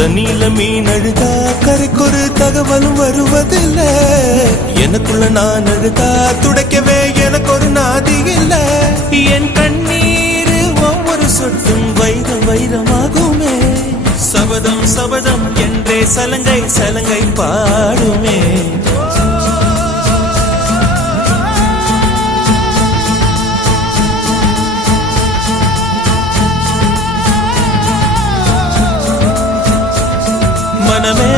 தண்ணியில மீன் அழுதா கரைக்கொரு தகவலும் வருவதில்ல. எனக்குள்ள நான் அழுதா துடைக்கவே எனக்கு ஒரு நாதி இல்ல. என் கண்ணீர் ஒவ்வொரு சொட்டும் வைரம் வைரமாகுமே. சபதம் சபதம் என்றே சலங்கை சலங்கை பாடுமே. மனமே